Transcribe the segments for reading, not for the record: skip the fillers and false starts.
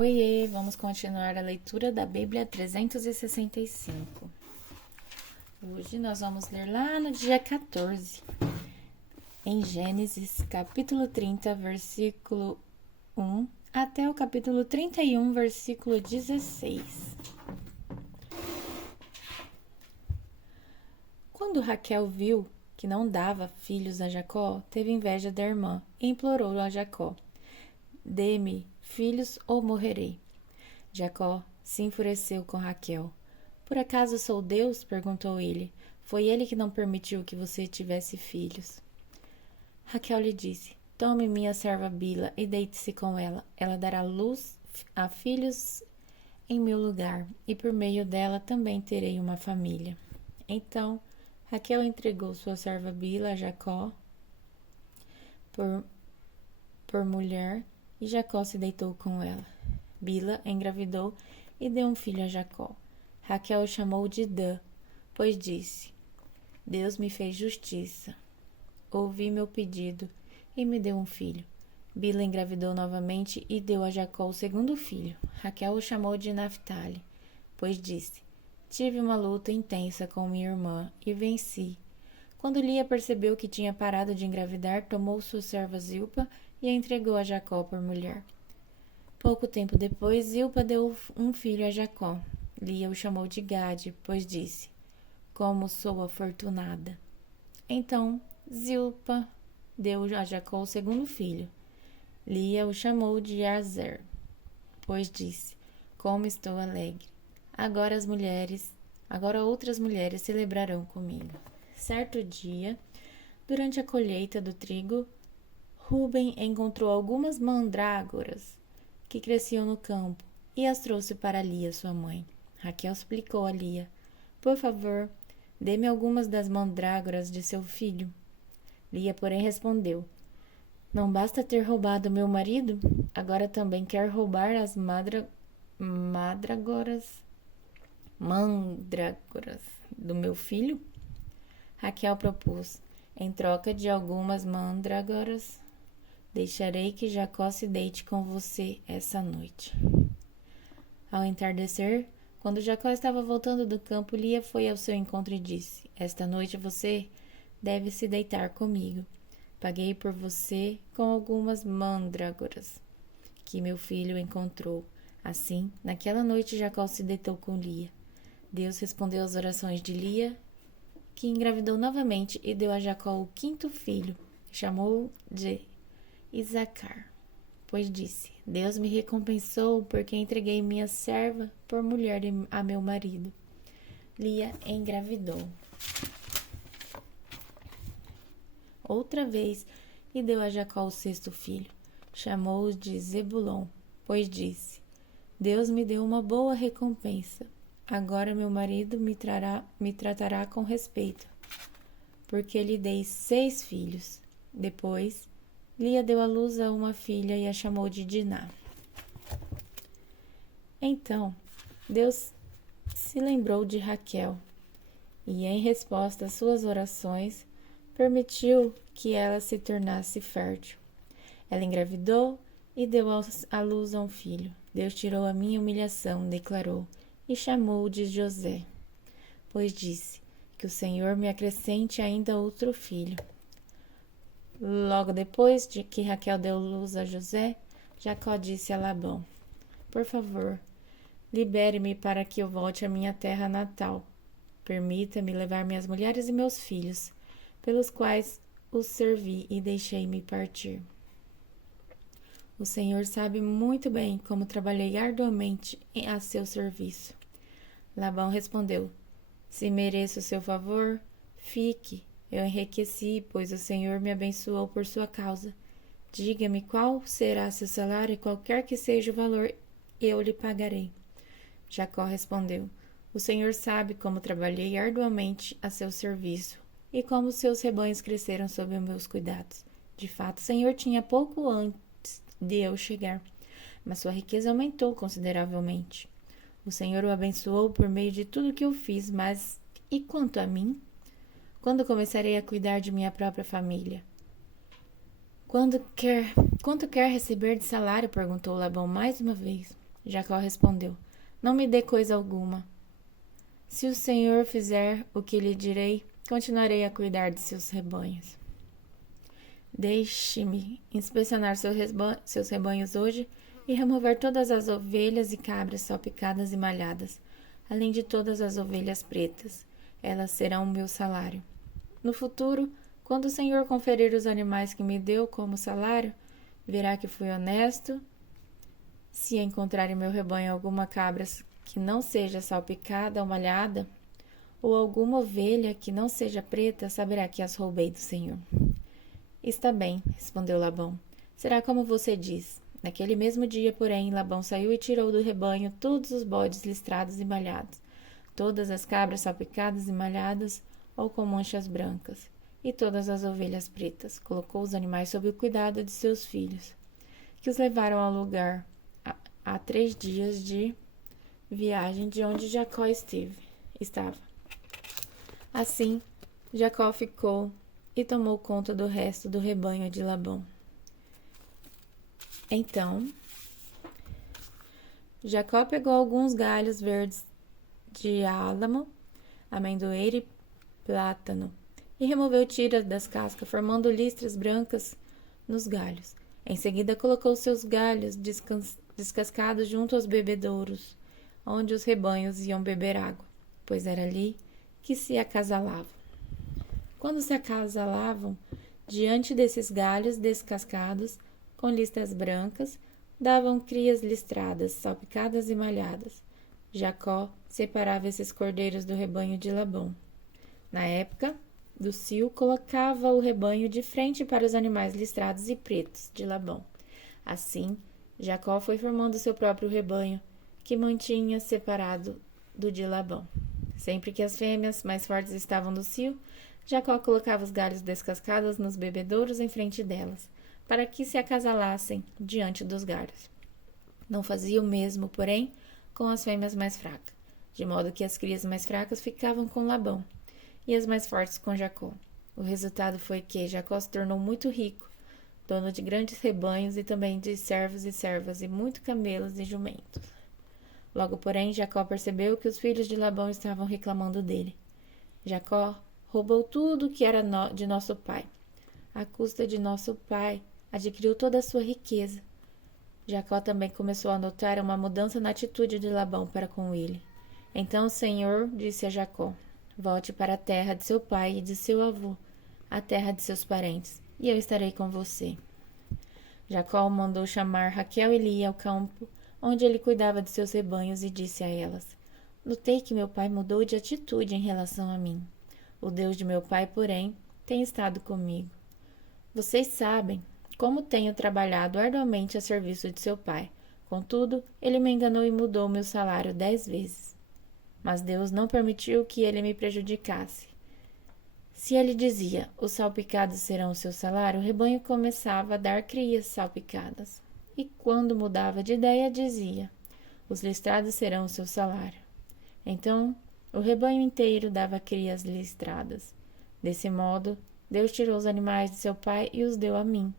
Oiê, vamos continuar a leitura da Bíblia 365. Hoje nós vamos ler lá no dia 14, em Gênesis, capítulo 30, versículo 1, até o capítulo 31, versículo 16. Quando Raquel viu que não dava filhos a Jacó, teve inveja da irmã e implorou a Jacó: dê-me filhos ou morrerei. Jacó se enfureceu com Raquel. Por acaso sou Deus? Perguntou ele. Foi ele que não permitiu que você tivesse filhos. Raquel lhe disse: tome minha serva Bila e deite-se com ela. Ela dará luz a filhos em meu lugar, e por meio dela também terei uma família. Então Raquel entregou sua serva Bila a Jacó por mulher, e Jacó se deitou com ela. Bila engravidou e deu um filho a Jacó. Raquel o chamou de Dan, pois disse: Deus me fez justiça. Ouvi meu pedido e me deu um filho. Bila engravidou novamente e deu a Jacó o segundo filho. Raquel o chamou de Naftali, pois disse: tive uma luta intensa com minha irmã e venci. Quando Lia percebeu que tinha parado de engravidar, tomou sua serva Zilpa e a entregou a Jacó por mulher. Pouco tempo depois, Zilpa deu um filho a Jacó. Lia o chamou de Gade, pois disse: como sou afortunada. Então Zilpa deu a Jacó o segundo filho. Lia o chamou de Azer, pois disse: como estou alegre. Agora outras mulheres celebrarão comigo. Certo dia, durante a colheita do trigo, Rúben encontrou algumas mandrágoras que cresciam no campo e as trouxe para Lia, sua mãe. Raquel explicou a Lia: por favor, dê-me algumas das mandrágoras de seu filho. Lia, porém, respondeu: não basta ter roubado meu marido? Agora também quer roubar as mandrágoras do meu filho? Raquel propôs: em troca de algumas mandrágoras, deixarei que Jacó se deite com você essa noite. Ao entardecer, quando Jacó estava voltando do campo, Lia foi ao seu encontro e disse: esta noite você deve se deitar comigo. Paguei por você com algumas mandrágoras que meu filho encontrou. Assim, naquela noite, Jacó se deitou com Lia. Deus respondeu às orações de Lia, que engravidou novamente e deu a Jacó o quinto filho. Chamou de Isacar, pois disse: Deus me recompensou porque entreguei minha serva por mulher a meu marido. Lia engravidou outra vez e deu a Jacó o sexto filho. Chamou-o de Zebulon, pois disse: Deus me deu uma boa recompensa. Agora meu marido me tratará com respeito, porque lhe dei 6 filhos. Depois, Lia deu à luz a uma filha e a chamou de Diná. Então, Deus se lembrou de Raquel e, em resposta às suas orações, permitiu que ela se tornasse fértil. Ela engravidou e deu à luz a um filho. Deus tirou a minha humilhação, declarou, e chamou-o de José, pois disse: que o Senhor me acrescente ainda outro filho. Logo depois de que Raquel deu luz a José, Jacó disse a Labão: por favor, libere-me para que eu volte à minha terra natal. Permita-me levar minhas mulheres e meus filhos, pelos quais os servi, e deixei-me partir. O Senhor sabe muito bem como trabalhei arduamente a seu serviço. Labão respondeu: se mereço o seu favor, fique. Eu enriqueci, pois o Senhor me abençoou por sua causa. Diga-me qual será seu salário e qualquer que seja o valor, eu lhe pagarei. Jacó respondeu: o Senhor sabe como trabalhei arduamente a seu serviço e como seus rebanhos cresceram sob os meus cuidados. De fato, o Senhor tinha pouco antes de eu chegar, mas sua riqueza aumentou consideravelmente. O Senhor o abençoou por meio de tudo que eu fiz, mas e quanto a mim? Quando começarei a cuidar de minha própria família? Quanto quer receber de salário? Perguntou Labão mais uma vez. Jacó respondeu: Não me dê coisa alguma. Se o Senhor fizer o que lhe direi, continuarei a cuidar de seus rebanhos. Deixe-me inspecionar seus rebanhos hoje e remover todas as ovelhas e cabras salpicadas e malhadas, além de todas as ovelhas pretas. Elas serão o meu salário. No futuro, quando o Senhor conferir os animais que me deu como salário, verá que fui honesto. Se encontrar em meu rebanho alguma cabra que não seja salpicada ou malhada, ou alguma ovelha que não seja preta, saberá que as roubei do Senhor. Está bem, respondeu Labão. Será como você diz. Naquele mesmo dia, porém, Labão saiu e tirou do rebanho todos os bodes listrados e malhados, todas as cabras salpicadas e malhadas ou com manchas brancas, e todas as ovelhas pretas. Colocou os animais sob o cuidado de seus filhos, que os levaram ao lugar a 3 dias de viagem de onde Jacó estava. Assim, Jacó ficou e tomou conta do resto do rebanho de Labão. Então, Jacó pegou alguns galhos verdes de álamo, amendoeira e plátano e removeu tiras das cascas, formando listras brancas nos galhos. Em seguida, colocou seus galhos descascados junto aos bebedouros, onde os rebanhos iam beber água, pois era ali que se acasalavam. Quando se acasalavam diante desses galhos descascados, com listas brancas, davam crias listradas, salpicadas e malhadas. Jacó separava esses cordeiros do rebanho de Labão. Na época do cio, colocava o rebanho de frente para os animais listrados e pretos de Labão. Assim, Jacó foi formando seu próprio rebanho, que mantinha separado do de Labão. Sempre que as fêmeas mais fortes estavam no cio, Jacó colocava os galhos descascados nos bebedouros em frente delas, para que se acasalassem diante dos galhos. Não fazia o mesmo, porém, com as fêmeas mais fracas, de modo que as crias mais fracas ficavam com Labão e as mais fortes com Jacó. O resultado foi que Jacó se tornou muito rico, dono de grandes rebanhos e também de servos e servas e muito camelos e jumentos. Logo, porém, Jacó percebeu que os filhos de Labão estavam reclamando dele. Jacó roubou tudo que era de nosso pai. À custa de nosso pai, adquiriu toda a sua riqueza. Jacó também começou a notar uma mudança na atitude de Labão para com ele. Então o Senhor disse a Jacó: Volte para a terra de seu pai e de seu avô, a terra de seus parentes, e eu estarei com você. Jacó mandou chamar Raquel e Lia ao campo, onde ele cuidava de seus rebanhos, e disse a elas: Notei que meu pai mudou de atitude em relação a mim. O Deus de meu pai, porém, tem estado comigo. Vocês sabem como tenho trabalhado arduamente a serviço de seu pai. Contudo, ele me enganou e mudou meu salário 10 vezes. Mas Deus não permitiu que ele me prejudicasse. Se ele dizia, os salpicados serão o seu salário, o rebanho começava a dar crias salpicadas. E quando mudava de ideia, dizia, os listrados serão o seu salário. Então, o rebanho inteiro dava crias listradas. Desse modo, Deus tirou os animais de seu pai e os deu a mim.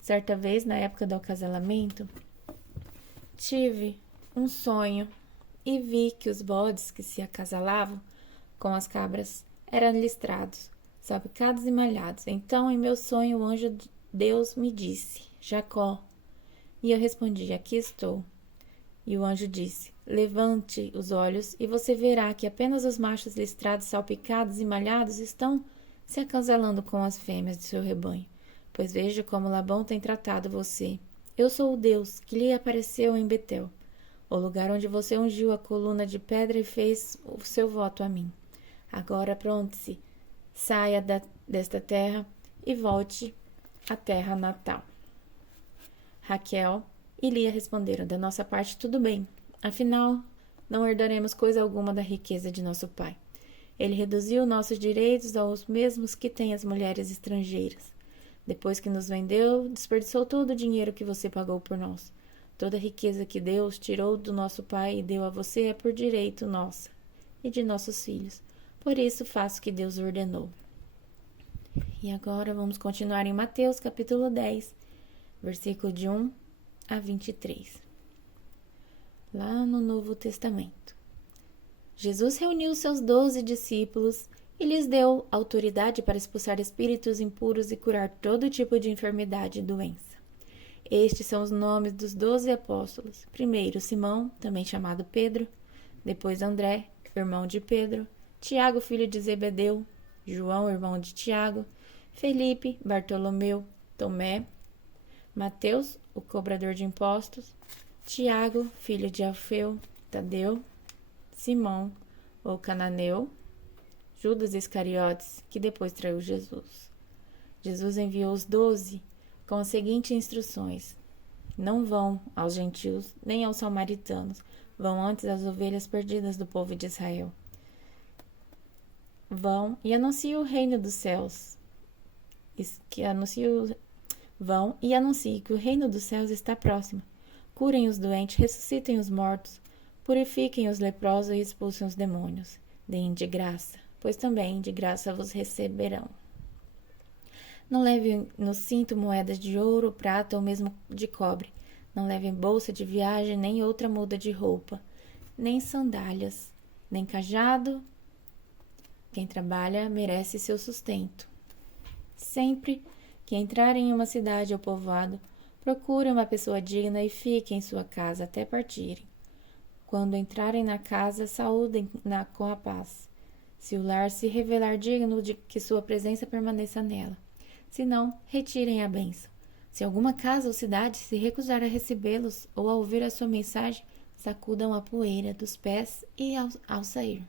Certa vez, na época do acasalamento, tive um sonho e vi que os bodes que se acasalavam com as cabras eram listrados, salpicados e malhados. Então, em meu sonho, o anjo de Deus me disse, Jacó. E eu respondi, aqui estou. E o anjo disse, levante os olhos e você verá que apenas os machos listrados, salpicados e malhados estão se acasalando com as fêmeas de seu rebanho. Pois veja como Labão tem tratado você. Eu sou o Deus que lhe apareceu em Betel, o lugar onde você ungiu a coluna de pedra e fez o seu voto a mim. Agora pronte-se, saia desta terra e volte à terra natal. Raquel e Lia responderam, da nossa parte tudo bem, afinal não herdaremos coisa alguma da riqueza de nosso pai. Ele reduziu nossos direitos aos mesmos que têm as mulheres estrangeiras. Depois que nos vendeu, desperdiçou todo o dinheiro que você pagou por nós. Toda a riqueza que Deus tirou do nosso pai e deu a você é por direito nossa e de nossos filhos. Por isso faço o que Deus ordenou. E agora vamos continuar em Mateus capítulo 10, versículo de 1 a 23. lá no Novo Testamento. Jesus reuniu seus 12 discípulos e lhes deu autoridade para expulsar espíritos impuros e curar todo tipo de enfermidade e doença. Estes são os nomes dos 12 apóstolos. Primeiro, Simão, também chamado Pedro. Depois, André, irmão de Pedro. Tiago, filho de Zebedeu. João, irmão de Tiago. Felipe, Bartolomeu, Tomé. Mateus, o cobrador de impostos. Tiago, filho de Alfeu. Tadeu. Simão, o cananeu. Judas Iscariotes, que depois traiu Jesus. Jesus enviou os 12 com as seguintes instruções: não vão aos gentios nem aos samaritanos, vão antes às ovelhas perdidas do povo de Israel. Vão e anunciem o reino dos céus. Vão e anunciem que o reino dos céus está próximo. Curem os doentes, ressuscitem os mortos, purifiquem os leprosos e expulsem os demônios. Deem de graça, pois também de graça vos receberão. Não levem no cinto moedas de ouro, prata ou mesmo de cobre. Não levem bolsa de viagem, nem outra muda de roupa, nem sandálias, nem cajado. Quem trabalha merece seu sustento. Sempre que entrarem em uma cidade ou povoado, procurem uma pessoa digna e fiquem em sua casa até partirem. Quando entrarem na casa, saúdem-na com a paz. Se o lar se revelar digno de que sua presença permaneça nela. Se não, retirem a bênção. Se alguma casa ou cidade se recusar a recebê-los ou a ouvir a sua mensagem, sacudam a poeira dos pés e ao sair.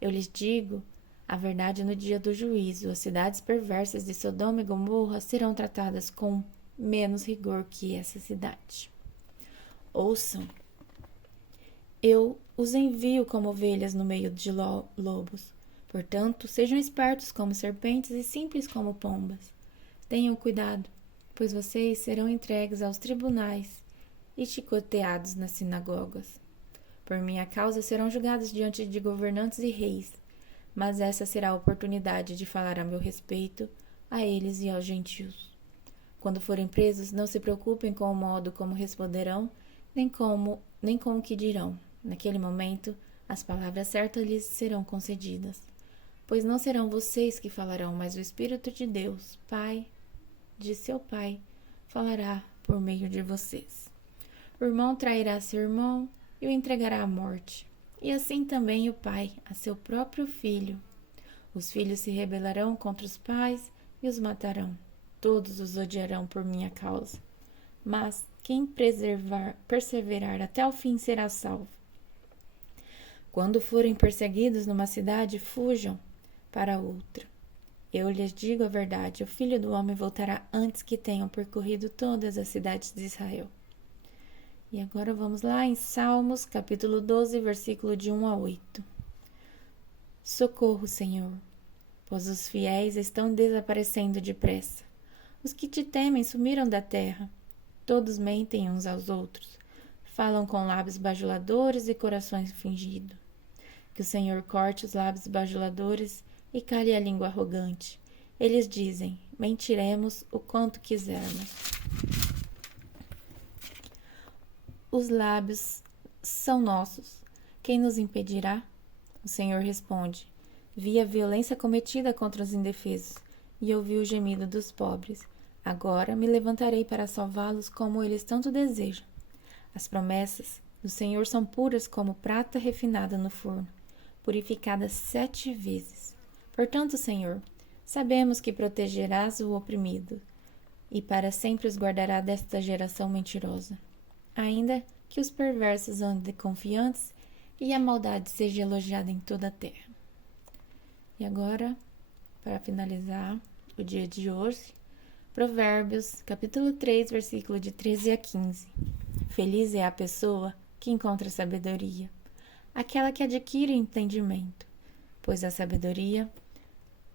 Eu lhes digo a verdade: no dia do juízo, as cidades perversas de Sodoma e Gomorra serão tratadas com menos rigor que essa cidade. Ouçam, eu os envio como ovelhas no meio de lobos. Portanto, sejam espertos como serpentes e simples como pombas. Tenham cuidado, pois vocês serão entregues aos tribunais e chicoteados nas sinagogas. Por minha causa serão julgados diante de governantes e reis, mas essa será a oportunidade de falar a meu respeito a eles e aos gentios. Quando forem presos, não se preocupem com o modo como responderão, nem com o que dirão. Naquele momento, as palavras certas lhes serão concedidas. Pois não serão vocês que falarão, mas o Espírito de Deus, Pai, de seu Pai, falará por meio de vocês. O irmão trairá seu irmão e o entregará à morte, e assim também o pai a seu próprio filho. Os filhos se rebelarão contra os pais e os matarão. Todos os odiarão por minha causa. Mas quem perseverar até o fim será salvo. Quando forem perseguidos numa cidade, fujam para outra. Eu lhes digo a verdade: o Filho do Homem voltará antes que tenham percorrido todas as cidades de Israel. E agora vamos lá em Salmos, capítulo 12, versículo de 1 a 8. Socorro, Senhor, pois os fiéis estão desaparecendo depressa. Os que te temem sumiram da terra. Todos mentem uns aos outros. Falam com lábios bajuladores e corações fingidos. Que o Senhor corte os lábios bajuladores e cale a língua arrogante. Eles dizem: mentiremos o quanto quisermos. Os lábios são nossos. Quem nos impedirá? O Senhor responde: vi a violência cometida contra os indefesos e ouvi o gemido dos pobres. Agora me levantarei para salvá-los como eles tanto desejam. As promessas do Senhor são puras como prata refinada no forno, purificada 7 vezes. Portanto, Senhor, sabemos que protegerás o oprimido e para sempre os guardará desta geração mentirosa. Ainda que os perversos andem confiantes e a maldade seja elogiada em toda a terra. E agora, para finalizar o dia de hoje, Provérbios, capítulo 3, versículo de 13 a 15. Feliz é a pessoa que encontra sabedoria, aquela que adquire entendimento, pois a sabedoria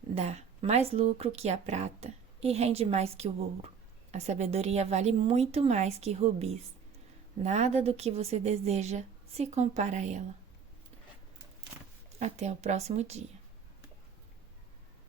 dá mais lucro que a prata e rende mais que o ouro. A sabedoria vale muito mais que rubis. Nada do que você deseja se compara a ela. Até o próximo dia.